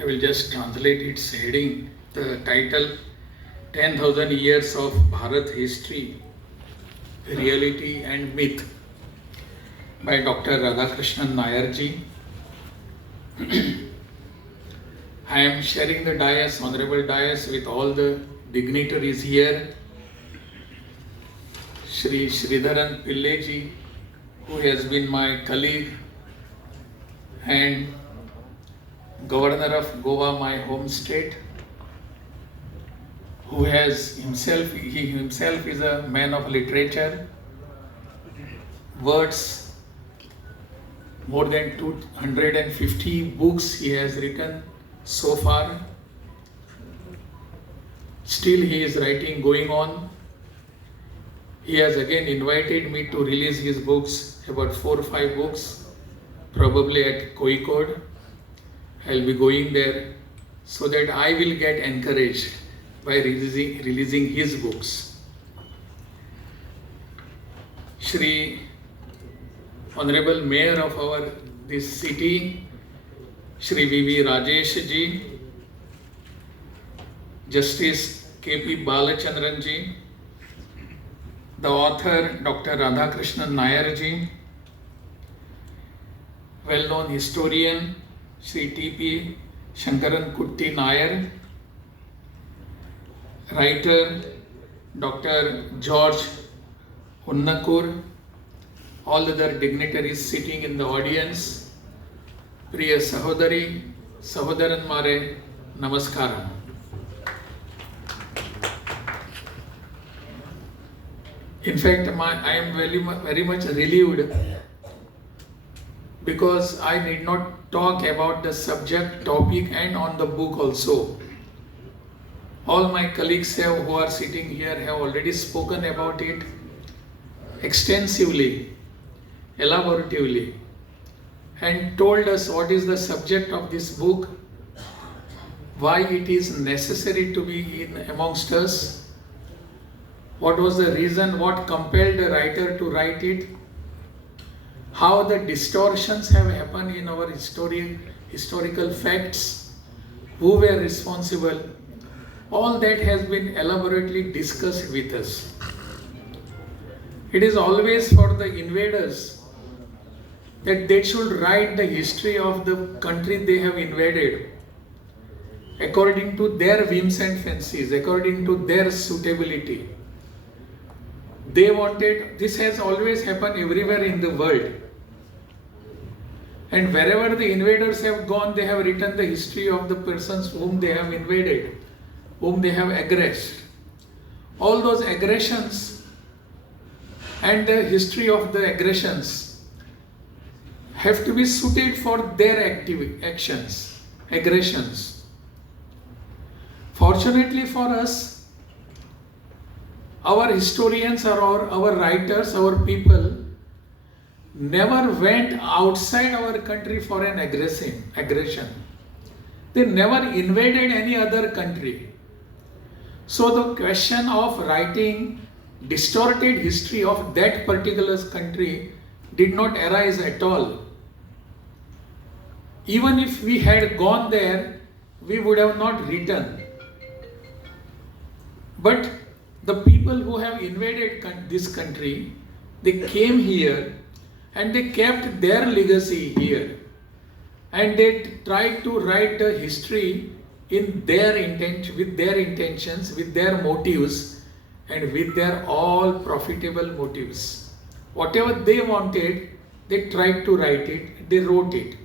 I will just translate its heading. The title 10,000 Years of Bharat History, Reality and Myth by Dr. Radhakrishnan Nayarji. I am sharing the dais, honorable dais, with all the dignitaries here. Shri Sridharan Pilleji, who has been my colleague and Governor of Goa, my home state, who has he himself is a man of literature, words, more than 250 books he has written so far. Still he is writing, going on. He has again invited me to release his books, about 4 or 5 books, probably at Kozhikode. I'll be going there so that I will get encouraged by releasing his books. Shri Honorable Mayor of this city, Shri V.V. Rajesh ji, Justice K.P. Balachandran ji, the author Dr. Radhakrishnan Nayar ji, well-known historian Shri T.P. Shankaran Kutti Nayar, writer Dr. George Hunnakur, all other dignitaries sitting in the audience, Priya Sahodari, Sahodaran Mare, Namaskaram. In fact, I am very much relieved because I need not talk about the subject, topic and on the book also. All my colleagues who are sitting here have already spoken about it extensively, elaboratively, and told us what is the subject of this book, why it is necessary to be amongst us, what was the reason, what compelled the writer to write it, how the distortions have happened in our historical facts, who were responsible. All that has been elaborately discussed with us. It is always for the invaders that they should write the history of the country they have invaded according to their whims and fancies, according to their suitability. They wanted, this has always happened everywhere in the world. And wherever the invaders have gone, they have written the history of the persons whom they have invaded, whom they have aggressed. All those aggressions and the history of the aggressions have to be suited for their aggressions. Fortunately for us, our historians or our writers, our people never went outside our country for an aggression. They never invaded any other country. So the question of writing distorted history of that particular country did not arise at all. Even if we had gone there, we would have not written. But the people who have invaded this country, they came here and they kept their legacy here. And they tried to write the history in their intent, with their intentions, with their motives, and with their all profitable motives. Whatever they wanted, they tried to write it, they wrote it.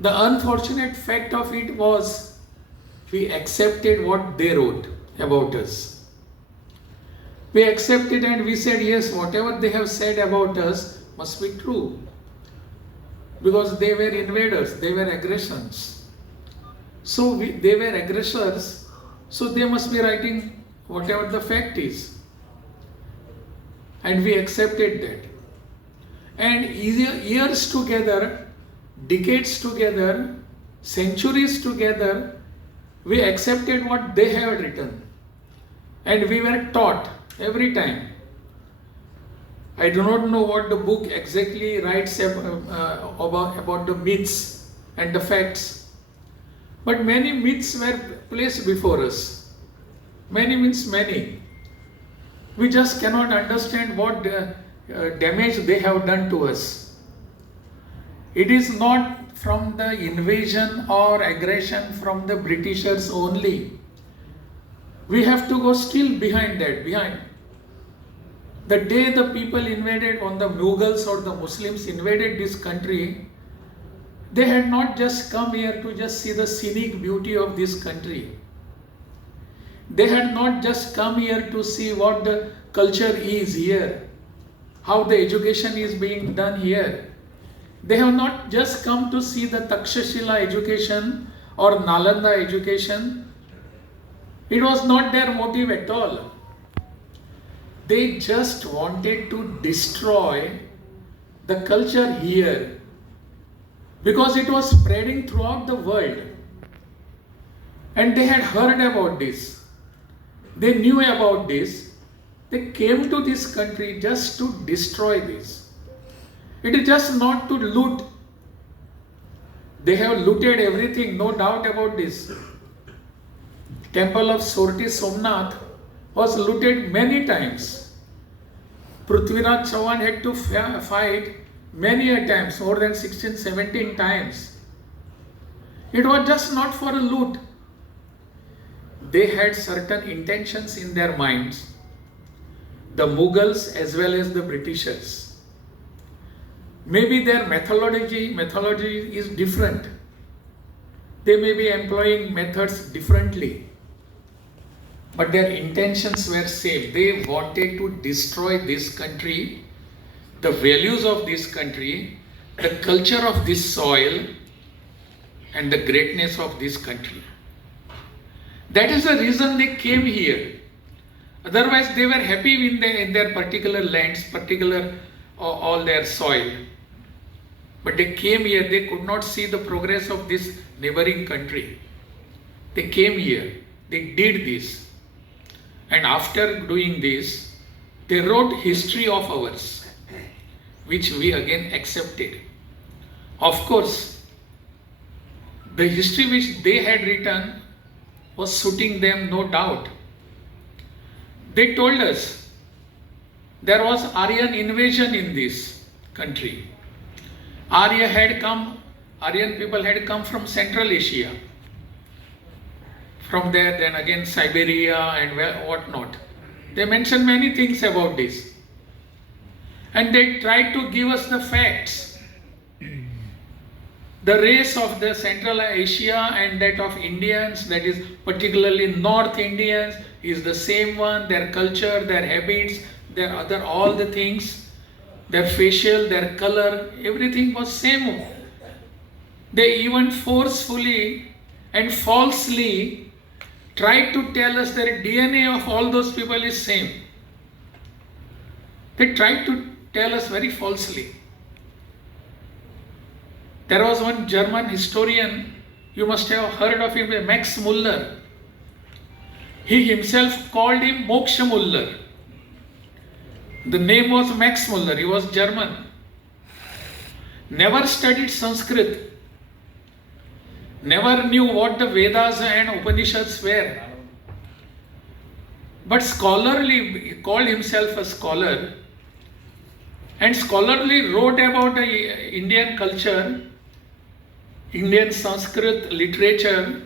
The unfortunate fact of it was we accepted what they wrote about us. We accepted and we said, yes, whatever they have said about us must be true. Because they were invaders, they were aggressions. So they were aggressors, so they must be writing whatever the fact is. And we accepted that. And years together, decades together, centuries together, we accepted what they have written. And we were taught every time. I do not know what the book exactly writes about the myths and the facts. But many myths were placed before us. Many means many. We just cannot understand what damage they have done to us. It is not from the invasion or aggression from the Britishers only. We have to go still behind that, behind. The day the people invaded, on the Mughals or the Muslims invaded this country, they had not just come here to just see the scenic beauty of this country. They had not just come here to see what the culture is here, how the education is being done here. They have not just come to see the Takshashila education or Nalanda education. It was not their motive at all. They just wanted to destroy the culture here because it was spreading throughout the world. And they had heard about this. They knew about this. They came to this country just to destroy this. It is just not to loot. They have looted everything, no doubt about this. Temple of Sorti Somnath was looted many times. Prithviraj Chauhan had to fight many a times, more than 16, 17 times. It was just not for a loot. They had certain intentions in their minds, the Mughals as well as the Britishers. Maybe their methodology is different. They may be employing methods differently. But their intentions were same. They wanted to destroy this country, the values of this country, the culture of this soil, and the greatness of this country. That is the reason they came here. Otherwise, they were happy in their particular lands, all their soil. But they came here, they could not see the progress of this neighboring country. They came here, they did this. And after doing this, they wrote history of ours, which we again accepted. Of course, the history which they had written was suiting them, no doubt. They told us there was Aryan invasion in this country. Aryan people had come from Central Asia. From there, then again Siberia and whatnot. They mentioned many things about this. And they tried to give us the facts. The race of the Central Asia and that of Indians, that is particularly North Indians, is the same one. Their culture, their habits, all the things, their facial, their color, everything was same. They even forcefully and falsely tried to tell us that DNA of all those people is same. They tried to tell us very falsely. There was one German historian, you must have heard of him, Max Muller. He himself called him Moksha Muller. The name was Max Muller, he was German. Never studied Sanskrit. Never knew what the Vedas and Upanishads were. But scholarly, he called himself a scholar. And scholarly wrote about the Indian culture, Indian Sanskrit literature.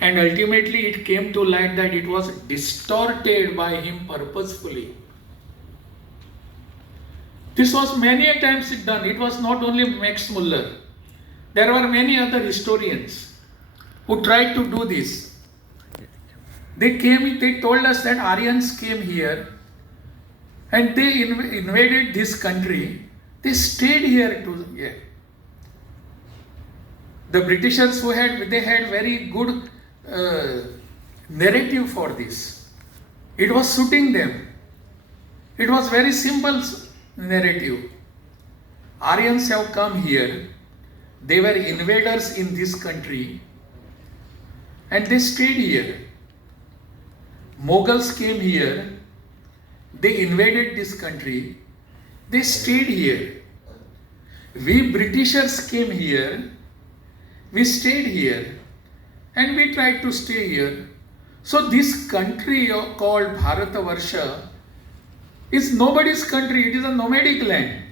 And ultimately it came to light that it was distorted by him purposefully. This was many a times done. It was not only Max Muller. There were many other historians who tried to do this. They told us that Aryans came here and they invaded this country. They stayed here. The Britishers they had very good narrative for this. It was suiting them. It was very simple narrative. Aryans have come here. They were invaders in this country and they stayed here. Mughals came here, they invaded this country, they stayed here. We Britishers came here, we stayed here, and we tried to stay here. So this country called Bharatavarsha is nobody's country, it is a nomadic land.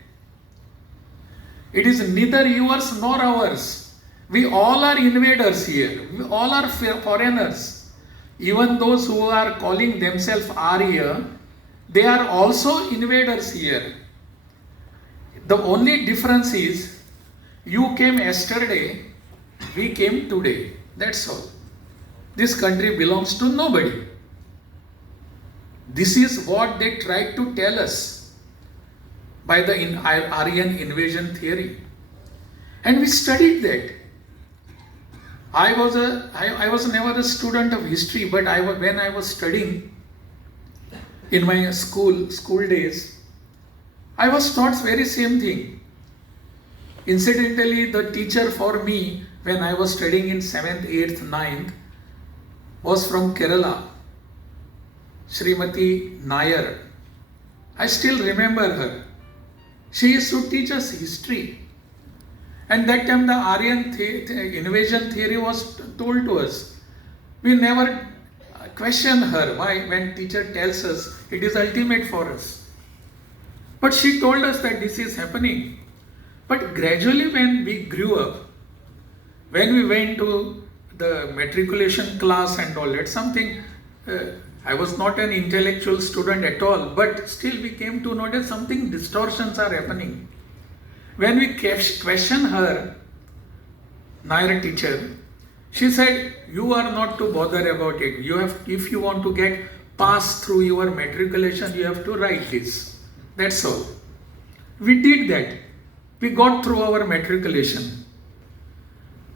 It is neither yours nor ours. We all are invaders here, we all are foreigners. Even those who are calling themselves Arya, they are also invaders here. The only difference is, you came yesterday, we came today. That's all. This country belongs to nobody. This is what they tried to tell us by the Aryan invasion theory. And we studied that. I was never a student of history, but when I was studying in my school days, I was taught very same thing. Incidentally, the teacher for me when I was studying in 7th, 8th, 9th was from Kerala, Srimati Nair. I still remember her. She used to teach us history. And that time the Aryan invasion theory was told to us. We never question her. Why? When teacher tells us, it is ultimate for us. But she told us that this is happening. But gradually when we grew up, when we went to the matriculation class and all that, something, I was not an intellectual student at all, but still we came to know that something distortions are happening. When we questioned her, Nair teacher, she said, you are not to bother about it. If you want to get passed through your matriculation, you have to write this. That's all. We did that. We got through our matriculation.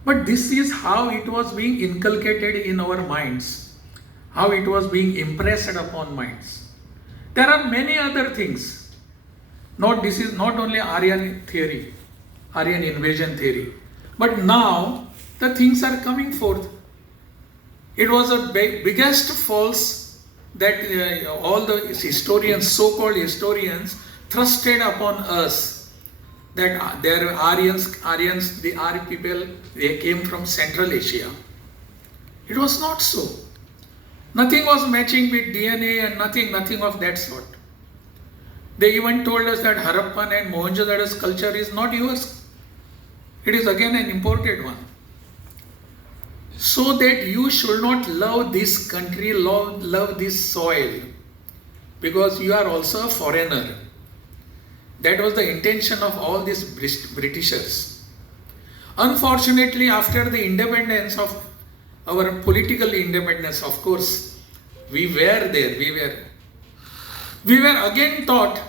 But this is how it was being inculcated in our minds, how it was being impressed upon minds. There are many other things. This is not only Aryan theory, Aryan invasion theory, but now the things are coming forth. It was a biggest false that all the historians, so-called historians, thrusted upon us. That there are Aryans, the Arya people, they came from Central Asia. It was not so. Nothing was matching with DNA and nothing of that sort. They even told us that Harappan and Mohenjo-daro's culture is not yours. It is again an imported one. So that you should not love this country, love this soil, because you are also a foreigner. That was the intention of all these Britishers. Unfortunately, after the independence of our political independence, of course, we were there. We were again taught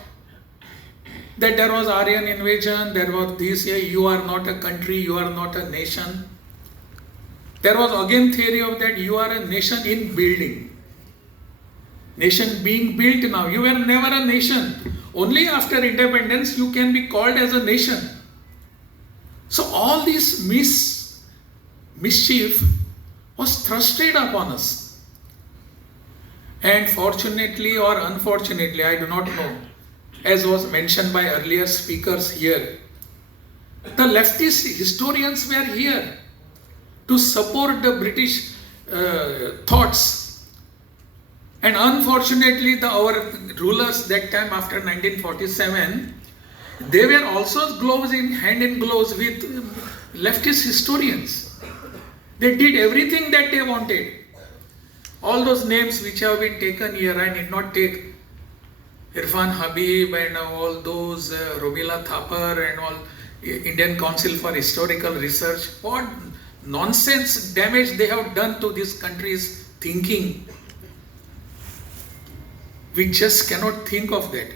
that there was Aryan invasion, there was this, you are not a country, you are not a nation. There was again theory of that you are a nation in building. Nation being built now. You were never a nation. Only after independence you can be called as a nation. So all this mischief was thrusted upon us. And fortunately or unfortunately, I do not know, as was mentioned by earlier speakers here, the leftist historians were here to support the British thoughts. And unfortunately, our rulers that time after 1947, they were also hand in gloves with leftist historians. They did everything that they wanted. All those names which have been taken here, I need not take. Irfan Habib and all those, Romila Thapar and all, Indian Council for Historical Research. What nonsense damage they have done to this country's thinking. We just cannot think of that.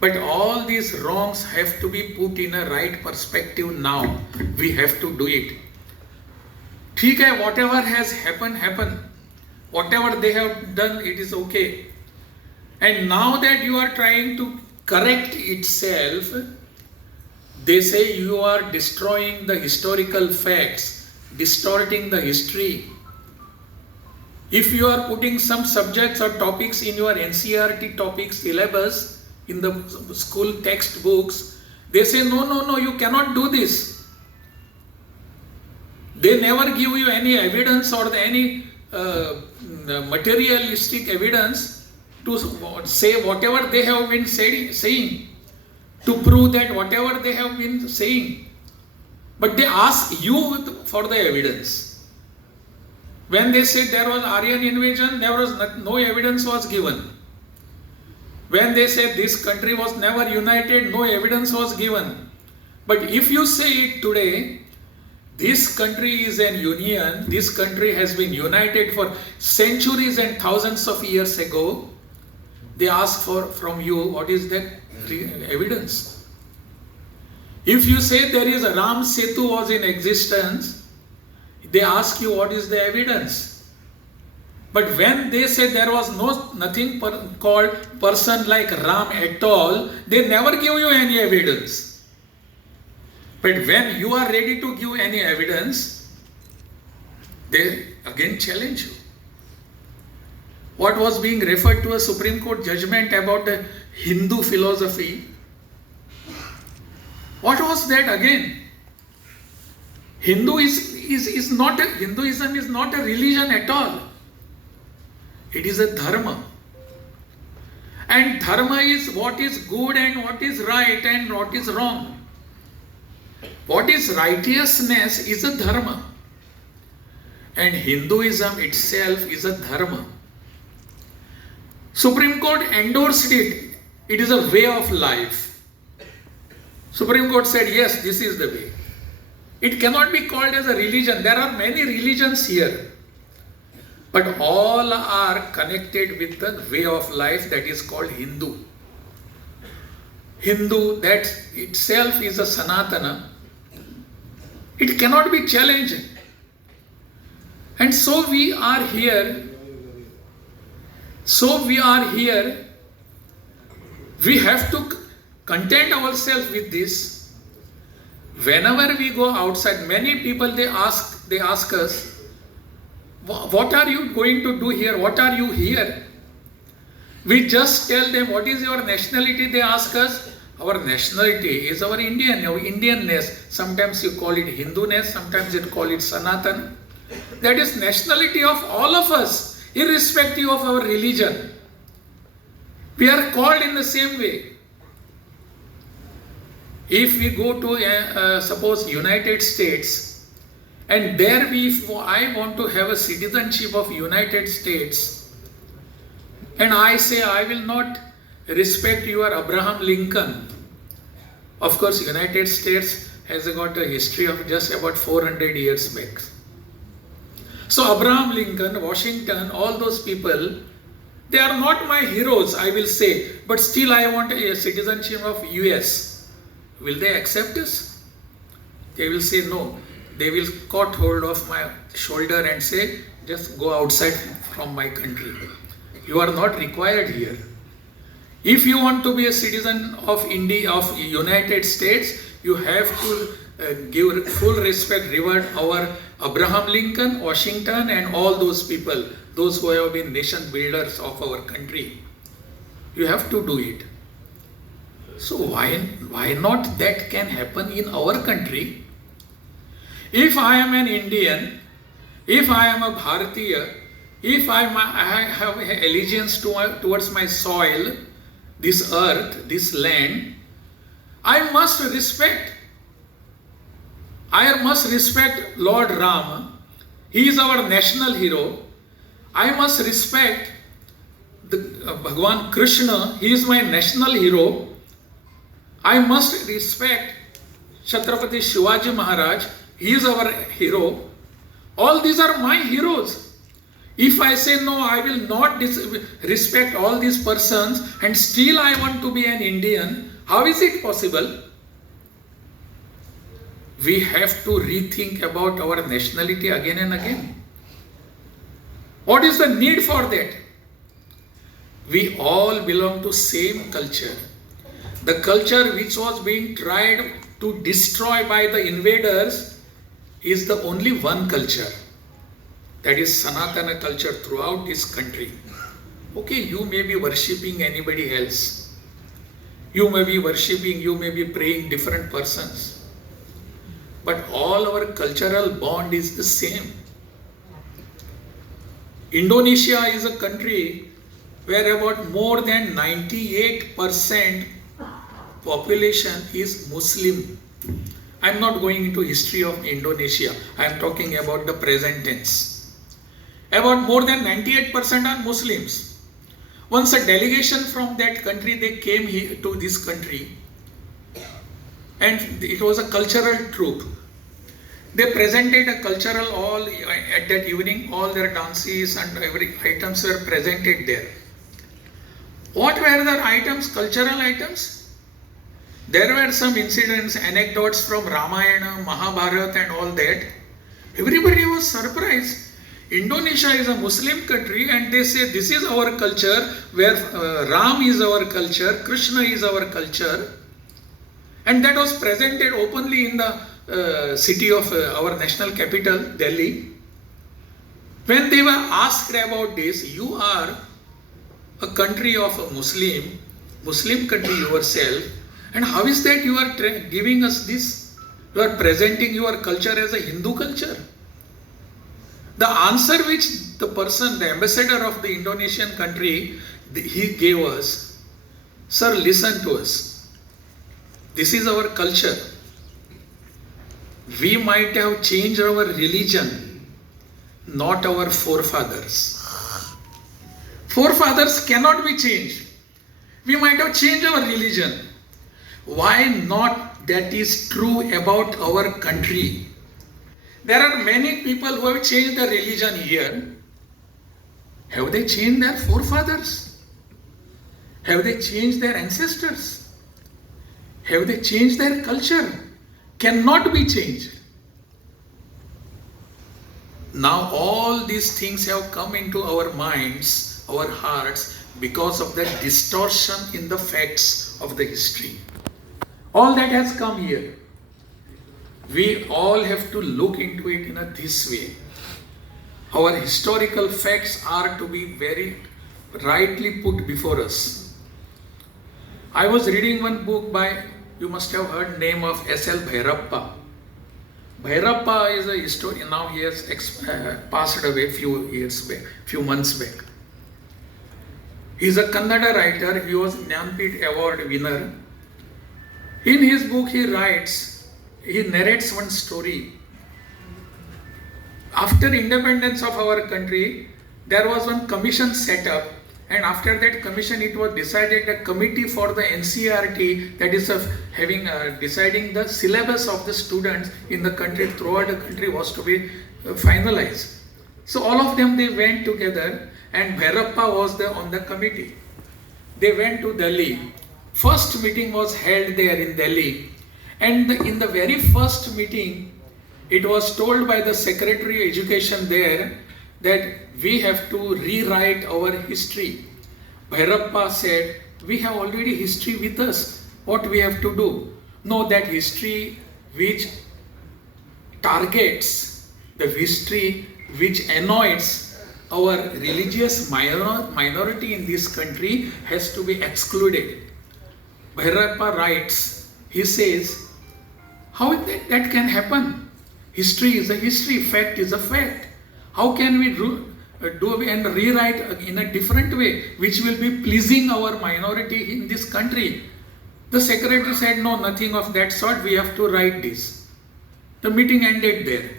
But all these wrongs have to be put in a right perspective now. We have to do it. ठीक है, whatever has happened. Whatever they have done, it is okay. And now that you are trying to correct itself, they say you are destroying the historical facts, distorting the history. If you are putting some subjects or topics in your NCERT topic syllabus, in the school textbooks, They say, no, no, no, you cannot do this. They never give you any evidence or any materialistic evidence to say whatever they have been saying, to prove that whatever they have been saying. But they ask you for the evidence. When they said there was Aryan invasion, there was no evidence was given. When they said this country was never united, no evidence was given. But if you say it today, this country is an union, this country has been united for centuries and thousands of years ago, they ask from you, what is that evidence? If you say there is a Ram Setu was in existence, they ask you what is the evidence. But when they say there was nothing called person like Ram at all, they never give you any evidence. But when you are ready to give any evidence, they again challenge you. What was being referred to a Supreme Court judgment about the Hindu philosophy? What was that again? Hinduism is not a religion at all. It is a dharma. And dharma is what is good and what is right and what is wrong. What is righteousness is a dharma. And Hinduism itself is a dharma. Supreme Court endorsed it. It is a way of life. Supreme Court said, yes, this is the way. It cannot be called as a religion. There are many religions here. But all are connected with the way of life that is called Hindu. Hindu, that itself is a Sanatana. It cannot be challenged. And so we are here. We have to content ourselves with this. Whenever we go outside, many people they ask us, what are you going to do here? What are you here? We just tell them, what is your nationality? They ask us. Our nationality is our Indianness. Sometimes you call it Hinduness, sometimes you call it Sanatan. That is nationality of all of us, irrespective of our religion. We are called in the same way. If we go to, suppose, United States, and there I want to have a citizenship of United States, and I say I will not respect your Abraham Lincoln. Of course, United States has got a history of just about 400 years back. So Abraham Lincoln, Washington, all those people, they are not my heroes, I will say, but still I want a citizenship of US. Will they accept this? They will say no. They will cut hold of my shoulder and say, just go outside from my country. You are not required here. If you want to be a citizen of India, of United States, you have to give full respect, reward our Abraham Lincoln, Washington, and all those people, those who have been nation builders of our country. You have to do it. So why not that can happen in our country? If I am an Indian, if I am a Bharatiya, if I have allegiance towards my soil, this earth, this land, I must respect Lord Ram. He is our national hero. I must respect Bhagwan Krishna. He is my national hero. I must respect Chhatrapati Shivaji Maharaj. He is our hero. All these are my heroes. If I say no, I will not respect all these persons and still I want to be an Indian, how is it possible? We have to rethink about our nationality again and again. What is the need for that? We all belong to same culture. The culture which was being tried to destroy by the invaders is the only one culture. That is Sanatana culture throughout this country. Okay, you may be worshipping anybody else. You may be worshipping, you may be praying different persons. But all our cultural bond is the same. Indonesia is a country where about more than 98% population is Muslim. I am not going into history of Indonesia. I am talking about the present tense. About more than 98% are Muslims. Once a delegation from that country, they came here to this country, and it was a cultural troupe. They presented a cultural all at that evening, all their dances and every items were presented there. What were the items, cultural items? There were some incidents, anecdotes from Ramayana, Mahabharata and all that. Everybody was surprised. Indonesia is a Muslim country and they say this is our culture, where Ram is our culture, Krishna is our culture. And that was presented openly in the city of our national capital, Delhi. When they were asked about this, you are a country of a Muslim country yourself, and how is that you are giving us this? You are presenting your culture as a Hindu culture. The answer which the person, the ambassador of the Indonesian country, he gave us, sir, listen to us. This is our culture. We might have changed our religion, not our forefathers. Forefathers cannot be changed. We might have changed our religion. Why not that is true about our country? There are many people who have changed their religion here. Have they changed their forefathers? Have they changed their ancestors? Have they changed their culture? Cannot be changed. Now all these things have come into our minds, our hearts, because of the distortion in the facts of the history. All that has come here. We all have to look into it in this way. Our historical facts are to be very rightly put before us. I was reading one book by, you must have heard name of S.L. Bhairappa. Bhairappa is a historian. Now he has passed away few months back. He is a Kannada writer. He was Jnanpith Award winner. In his book he narrates one story. After independence of our country, there was one commission set up, and after that commission it was decided a committee for the NCERT, that is deciding the syllabus of the students in the country, throughout the country, was to be finalized. So all of them, they went together, and Bhairappa was on the committee. They went to Delhi. First meeting was held there in Delhi. And in the very first meeting, it was told by the Secretary of Education there that we have to rewrite our history. Bhairappa said, we have already history with us. What we have to do? No, that history which targets, the history which annoys our religious minority in this country has to be excluded. Bhairappa writes, he says, how that can happen? History is a history, fact is a fact. How can we do and rewrite in a different way, which will be pleasing our minority in this country? The secretary said, no, nothing of that sort, we have to write this. The meeting ended there.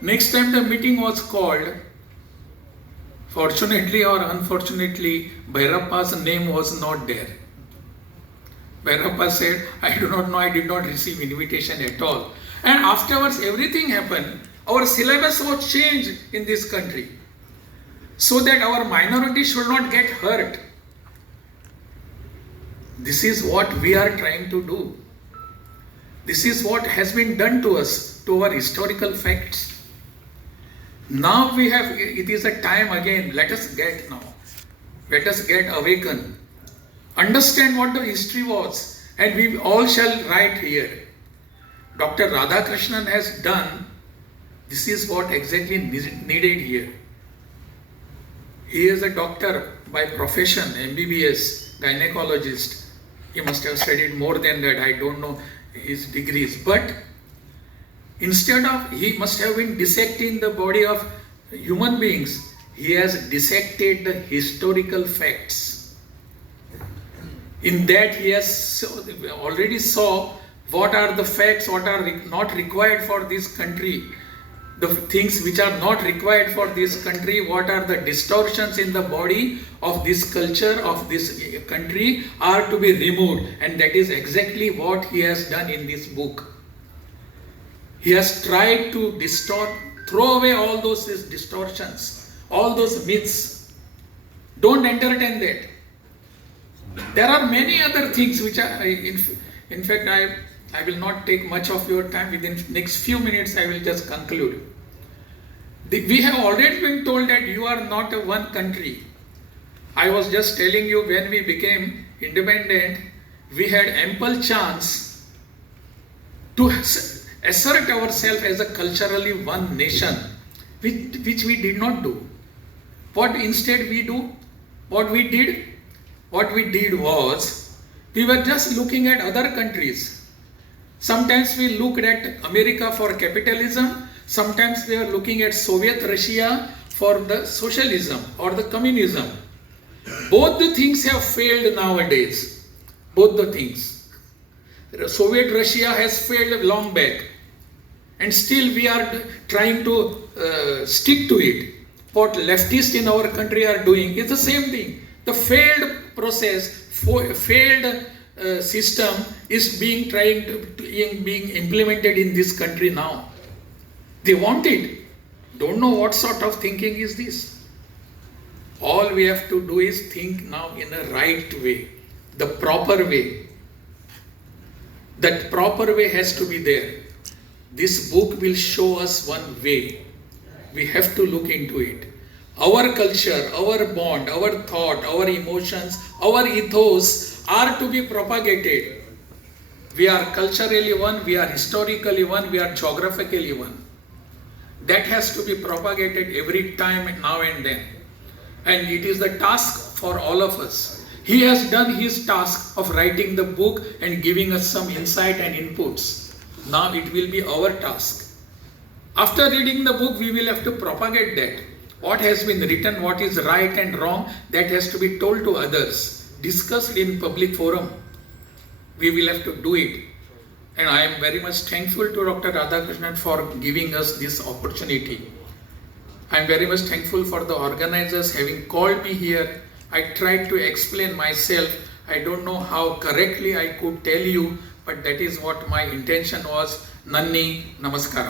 Next time the meeting was called, fortunately or unfortunately, Bhairappa's name was not there. Bhairappa said, I do not know, I did not receive invitation at all. And afterwards everything happened. Our syllabus was changed in this country so that our minority should not get hurt. This is what we are trying to do. This is what has been done to us, to our historical facts. Now it is a time again, let us get awakened. Understand what the history was, and we all shall write here. Dr. Radhakrishnan has done, this is what exactly needed here. He is a doctor by profession, MBBS, gynecologist, He must have studied more than that. I don't know his degrees. But instead of, he must have been dissecting the body of human beings, he has dissected the historical facts. In that he has already saw what are the facts, what are not required for this country, the things which are not required for this country, what are the distortions in the body of this culture, of this country, are to be removed. And that is exactly what he has done in this book. He has tried to throw away all those distortions, all those myths. Don't entertain that. There are many other things which are, in fact, I will not take much of your time. Within next few minutes, I will just conclude. We have already been told that you are not a one country. I was just telling you, when we became independent, we had ample chance to assert ourselves as a culturally one nation, which we did not do. What instead we do? What we did was, we were just looking at other countries. Sometimes we looked at America for capitalism, sometimes we are looking at Soviet Russia for the socialism or the communism. Both the things have failed nowadays. Both the things. Soviet Russia has failed long back, and still we are trying to stick to it. What leftists in our country are doing is the same thing. The failed process, failed system is being implemented in this country now. They want it. Don't know what sort of thinking is this. All we have to do is think now in a right way, the proper way. That proper way has to be there. This book will show us one way. We have to look into it. Our culture, our bond, our thought, our emotions, our ethos are to be propagated. We are culturally one, we are historically one, we are geographically one. That has to be propagated every time, now and then. And it is the task for all of us. He has done his task of writing the book and giving us some insight and inputs. Now it will be our task. After reading the book, we will have to propagate that. What has been written, what is right and wrong, that has to be told to others, discussed in public forum. We will have to do it. And I am very much thankful to Dr. Radhakrishnan for giving us this opportunity. I am very much thankful for the organizers having called me here. I tried to explain myself. I don't know how correctly I could tell you, but that is what my intention was. Nanni, Namaskaram.